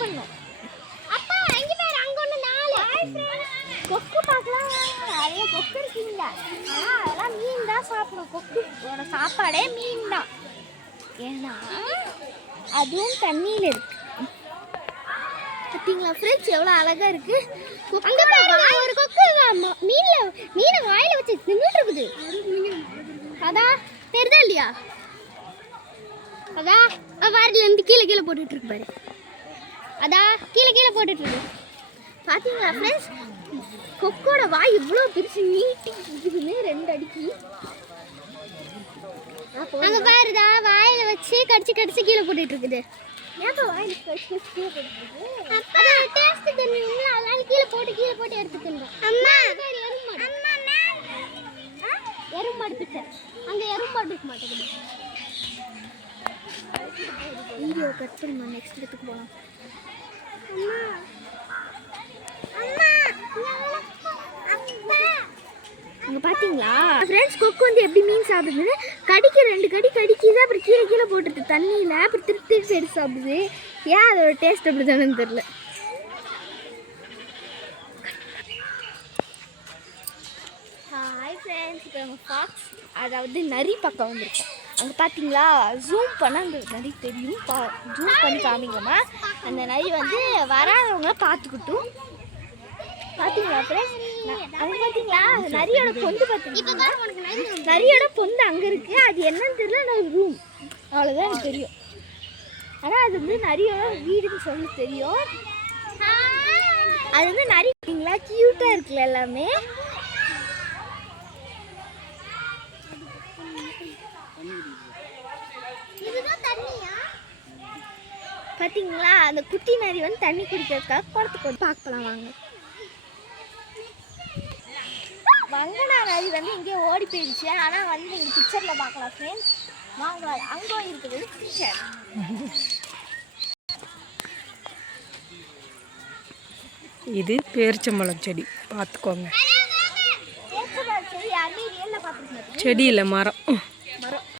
சாப்பிடணும். அப்பா அங்க பாரு, அங்க ஒண்ணு 4 கொக்கு பார்க்கலாம். நிறைய கொக்கு இருக்குங்க. ஆனா அதெல்லாம் மீன் தான் சாப்பிடும். கொக்குவோட சாப்பாடே மீன் தான். ஏன்னா அதுவும் தண்ணியில இருக்கு. பார்த்தீங்களா ஃப்ரெண்ட்ஸ், எவ்வளோ அழகா இருக்கு. அங்க பாருங்க, ஒரு கொக்கு மீனை வாயில வச்சு தின்னுட்டு இருக்குது. அதான் தெரியுதா இல்லையா? அதான் வாரில இருந்து கீழே போட்டுட்டு இருக்கு பாரு. அதான் கீழே போட்டுட்டு இருக்கு. பாத்தீங்களா ஃப்ரெண்ட்ஸ், கொக்கோட வாய் இவ்வளோ பெருசு நீட்டி இருக்குதுன்னு 2 அடிக்கு. அங்க பாருதா, வாயில வச்சு கடிச்சு கீழே போட்டுட்டு இருக்குது. ஏன் வாயில கடிச்சு கீழே போட்டுட்டு இருக்கு? அப்பா டேஸ்ட் தெரியும்ல, அதனால கீழே போட்டு எடுத்துக்கணும். அம்மா எறும்பாடு பிச்சை. அங்க எறும்பாடு இருக்க மாட்டேங்குது. வீடியோ கட் பண்ணுமா, நெக்ஸ்ட் இடத்துக்கு போகலாம். அங்கே பார்த்தீங்களா ஃப்ரெண்ட்ஸ், கொக்கு வந்து எப்படி மீன் சாப்பிடுதுன்னு கடிக்க 2 கடி கடிக்குது. அப்புறம் கீழே போட்டுருது தண்ணியில். அப்புறம் திருப்பி எடுத்து சாப்பிடுது. ஏன் அதோட டேஸ்ட் அப்படி தானேன்னு தெரில. ஹாய் ஃப்ரெண்ட்ஸ், இப்போ நம்ம ஃபாக்ஸ் அதாவது நரி பக்கம் வந்திருக்கோம். அங்கே பார்த்தீங்களா, ஜூம் பண்ணால் அந்த நரி தெரியும். ஜூம் பண்ணி காமிங்கம்மா. அந்த நரி வந்து வராதவங்க பார்த்துக்கிட்டும். பார்த்தீங்களா ஃப்ரெண்ட்ஸ், அங்கே பார்த்தீங்களா நரியோட பொந்து பார்த்தீங்கன்னா, நரியோட பொந்து அங்கே இருக்குது. அது என்னன்னு தெரியல, நான் ரூம் அவ்வளோதான் எனக்கு தெரியும். ஆனால் அது வந்து நரியோட வீடுன்னு சொல்லி தெரியும். அது வந்து நரி பார்த்தீங்களா க்யூட்டாக இருக்குல்ல எல்லாமே. பார்த்தீங்களா, அந்த குட்டி நரி வந்து தண்ணி குடிக்கிறதுக்காக குளத்துக்கு பார்க்கலாம் வாங்க. வங்கனா நரி வந்து இங்கே ஓடி போயிடுச்சு. ஆனால் வந்து இங்கே பிக்சரில் பார்க்கலாம் ஃப்ரெண்ட்ஸ். வாங்க, அங்கே இருக்குது பிக்சர். இது பேரிச்சம்பழம் செடி, பார்த்துக்கோங்க. பேரிச்சம்பழம் செடி யாருமே ரியல்ல பார்த்துருக்கீங்க? செடி இல்லை, மரம்.